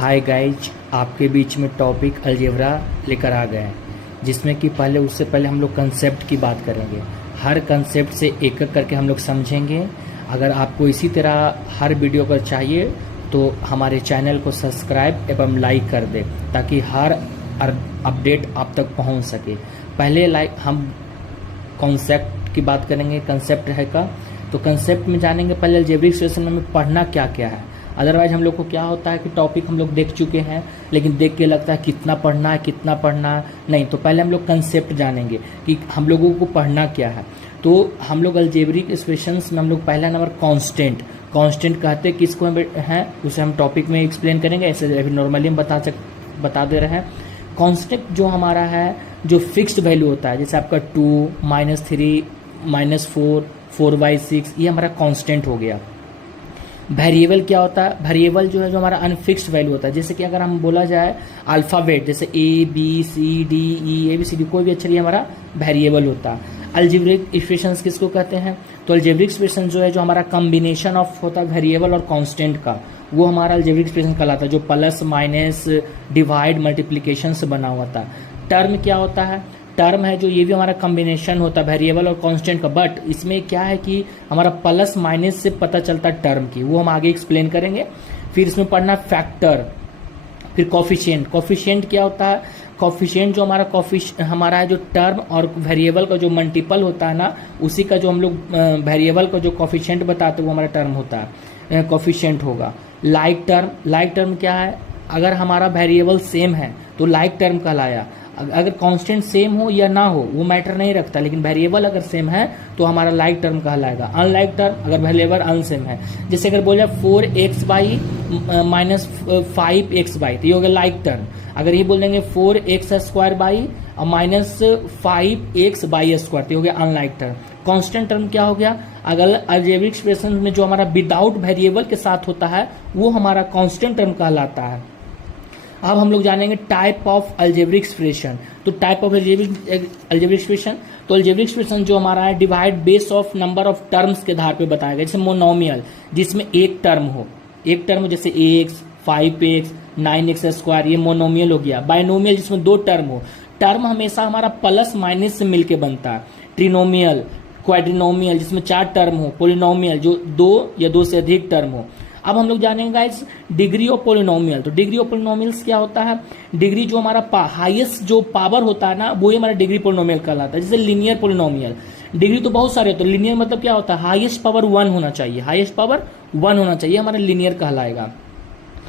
Hi guys, आपके बीच में topic algebra लेकर आ गए हैं, जिसमें कि उससे पहले हम लोग कंसेप्ट की बात करेंगे। हर कंसेप्ट से एक एक करके हम लोग समझेंगे। अगर आपको इसी तरह हर वीडियो पर चाहिए तो हमारे चैनल को सब्सक्राइब एवं लाइक कर दे, ताकि हर अपडेट आप तक पहुंच सके। पहले हम कॉन्सेप्ट की बात करेंगे। कंसेप्ट है का तो कंसेप्ट में जानेंगे पहले अलजेब्रिक एक्सप्रेशन में पढ़ना क्या क्या है। अदरवाइज हम लोग को क्या होता है कि टॉपिक हम लोग देख चुके हैं, लेकिन देख के लगता है कितना पढ़ना है नहीं। तो पहले हम लोग कंसेप्ट जानेंगे कि हम लोगों को पढ़ना क्या है। तो हम लोग अलजेब्रिक एक्सप्रेशंस में हम लोग पहला नंबर कांस्टेंट कहते हैं किसको हैं, उसे हम टॉपिक में एक्सप्लेन करेंगे। ऐसे अभी नॉर्मली हम बता दे रहे हैं। कांस्टेंट जो हमारा है, जो फिक्स्ड वैल्यू होता है, जैसे आपका 2, -3, -4, 4/6, ये हमारा कांस्टेंट हो गया। वेरिएबल क्या होता है? वेरिएबल जो है, जो हमारा अनफिक्स्ड वैल्यू होता है। जैसे कि अगर हम बोला जाए अल्फ़ाबेट, जैसे A B C D E, ABCD, कोई भी अक्षर, ये हमारा वेरिएबल होता है। अलजेब्रिक एक्सप्रेशंस किसको कहते हैं? तो अलजेब्रिक एक्सप्रेशन जो है, जो हमारा कॉम्बिनेशन ऑफ होता है वेरिएबल और कांस्टेंट का, वो हमारा अलजेब्रिक एक्सप्रेशन कहलाता है, जो प्लस माइनस डिवाइड मल्टीप्लिकेशन से बना हुआ था। टर्म क्या होता है? टर्म है जो, ये भी हमारा कॉम्बिनेशन होता है वेरिएबल और कांस्टेंट का, बट इसमें क्या है कि हमारा प्लस माइनस से पता चलता है टर्म की, वो हम आगे एक्सप्लेन करेंगे। फिर इसमें पढ़ना फैक्टर, फिर कॉफिशिएंट क्या होता है? कॉफिशिएंट जो हमारा है, जो टर्म और वेरिएबल का जो मल्टीपल होता है ना, उसी का जो हम लोग वेरिएबल का जो कॉफिशिएंट बताते हैं वो हमारा टर्म होता है, कॉफिशिएंट होगा। लाइक टर्म क्या है? अगर हमारा वेरिएबल सेम है तो लाइक टर्म कहलाया। अगर कांस्टेंट सेम हो या ना हो वो मैटर नहीं रखता, लेकिन वेरिएबल अगर सेम है तो हमारा लाइक टर्म कहलाएगा। अनलाइक टर्म, अगर वेरिएबल अनसेम है, जैसे अगर बोला 4x बाई -5x बाई, तो ये हो गया लाइक टर्म। अगर ये बोल देंगे 4x square by -5x by square, तो ये हो गया अनलाइक टर्म। कांस्टेंट टर्म क्या हो गया? अगर अलजेब्रिक एक्सप्रेशन में जो हमारा विदाउट वेरिएबल के साथ होता है वो हमारा कांस्टेंट टर्म कहलाता है। अब हम लोग जानेंगे टाइप ऑफ अलजेब्रिक एक्सप्रेशन। तो टाइप ऑफ अलजेब्रिक एक्सप्रेशन, तो अलजेब्रिक एक्सप्रेशन जो हमारा है, divide base of number of terms के आधार पे बताया गया। जैसे मोनोमियल, जिसमें एक टर्म जैसे x, 5x, 9x स्क्वायर, ये मोनोमियल हो गया। बाइनोमियल, जिसमें दो टर्म हो। टर्म हमेशा हमारा प्लस माइनस से मिलके बनता है। ट्रिनोमियल, क्वाड्रिनोमियल, जिसमें 4 टर्म हो। पोलिनोमियल, जो 2 या 2 से अधिक टर्म हो। अब हम लोग जानेंगे गाइस डिग्री ऑफ पोलिनोमियल। तो डिग्री ऑफ पोलिनोमियल्स क्या होता है? डिग्री जो हमारा हाईएस्ट जो पावर होता है ना, वो ही हमारा डिग्री पोलिनोमियल कहलाता है। जैसे लीनियर पोलिनोमियल, डिग्री तो बहुत सारे होते हैं, लीनियर मतलब क्या होता है? हाईएस्ट पावर 1 होना चाहिए, हमारा लीनियर कहलाएगा।